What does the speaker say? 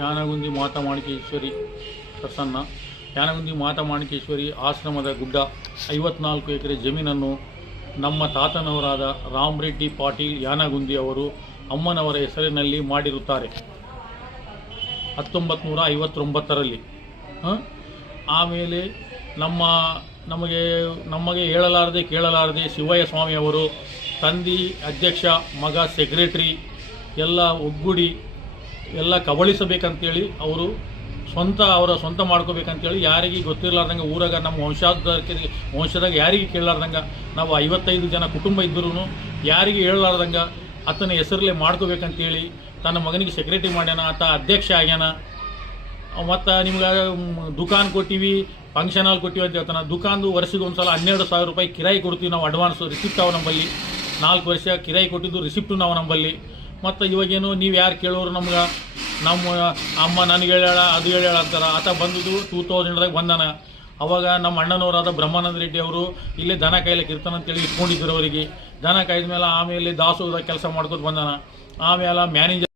ಯಾನಗುಂದಿ ಮಾತಾ ಮಾಣಿಕೇಶ್ವರಿ ಪ್ರಸನ್ನ. ಯಾನಗುಂದಿ ಮಾತಾ ಮಾಣಿಕೇಶ್ವರಿ ಆಶ್ರಮದ ಗುಡ್ಡ 54 ಎಕರೆ ಜಮೀನನ್ನು ನಮ್ಮ ತಾತನವರಾದ ರಾಮರೆಡ್ಡಿ ಪಾಟೀಲ್ ಯಾನಗುಂದಿ ಅವರು ಅಮ್ಮನವರ ಹೆಸರಿನಲ್ಲಿ ಮಾಡಿರುತ್ತಾರೆ 1959ರಲ್ಲಿ. ಆಮೇಲೆ ನಮಗೆ ಹೇಳಲಾರದೆ ಕೇಳಲಾರದೆ ಶಿವಯ್ಯ ಸ್ವಾಮಿಯವರು ತಂದೆ ಅಧ್ಯಕ್ಷ, ಮಗ ಸೆಕ್ರೆಟ್ರಿ ಎಲ್ಲ ಒಗ್ಗೂಡಿ ಎಲ್ಲ ಕಬಳಿಸಬೇಕಂತೇಳಿ ಅವರು ಅವರ ಸ್ವಂತ ಮಾಡ್ಕೋಬೇಕಂತೇಳಿ ಯಾರಿಗೆ ಗೊತ್ತಿರಲಾರ್ದಂಗೆ ಊರಾಗ ನಮ್ಮ ವಂಶದಾಗ ಯಾರಿಗೆ ಕೇಳಲಾರ್ದಂಗೆ ನಾವು 55 ಜನ ಕುಟುಂಬ ಇದ್ದರೂ ಯಾರಿಗೆ ಹೇಳಲಾರ್ದಂಗೆ ಆತನ ಹೆಸರಲ್ಲೇ ಮಾಡ್ಕೋಬೇಕಂತೇಳಿ ತನ್ನ ಮಗನಿಗೆ ಸೆಕ್ರೆಟರಿ ಮಾಡ್ಯಾನ, ಆತ ಅಧ್ಯಕ್ಷ ಆಗ್ಯಾನ. ಮತ್ತು ನಿಮ್ಗೆ ದುಕಾನ್ ಕೊಟ್ಟಿವಿ, ಫಂಕ್ಷನ್ ಹಾಲ್ ಕೊಟ್ಟಿವಿ ಅಂತ ಹೇಳ್ತಾನೆ. ದುಕಾನ್ದು ವರ್ಷಕ್ಕೆ ಒಂದು ಸಲ 12,000 ರೂಪಾಯಿ ಕಿರಾಯಿ ಕೊಡ್ತೀವಿ ನಾವು, ಅಡ್ವಾನ್ಸು ರಿಸಿಪ್ಟ್ ಅವ ನಂಬಲ್ಲಿ. 4 ವರ್ಷ ಕಿರಾಯಿ ಕೊಟ್ಟಿದ್ದು ರಿಸಿಪ್ಟು ನಾವು ನಂಬಲ್ಲಿ. ಮತ್ತು ಇವಾಗೇನು ನೀವು ಯಾರು ಕೇಳೋರು ನಮ್ಗೆ ನಮ್ಮ ಅಮ್ಮ ನನಗೆ ಹೇಳ್ಯಾಳ ಅದು ಹೇಳ್ಯಾಳ ಅಂತಾರೆ. ಆತ ಬಂದಿದ್ದು 2000ದಾಗ ಬಂದಾನ. ಅವಾಗ ನಮ್ಮ ಅಣ್ಣನವರಾದ ಬ್ರಹ್ಮಾನಂದ ರೆಡ್ಡಿ ಅವರು ಇಲ್ಲೇ ದನ ಕಾಯ್ಲಿಕ್ಕೆ ಇರ್ತಾನಂತೇಳಿ ಇಟ್ಕೊಂಡಿದ್ರು ಅವರಿಗೆ. ದನ ಕಾಯ್ದ ಮೇಲೆ ಆಮೇಲೆ ದಾಸೋಹದಾಗ ಕೆಲಸ ಮಾಡ್ಕೊತ ಬಂದಾನ. ಆಮೇಲೆ ಮ್ಯಾನೇಜರ್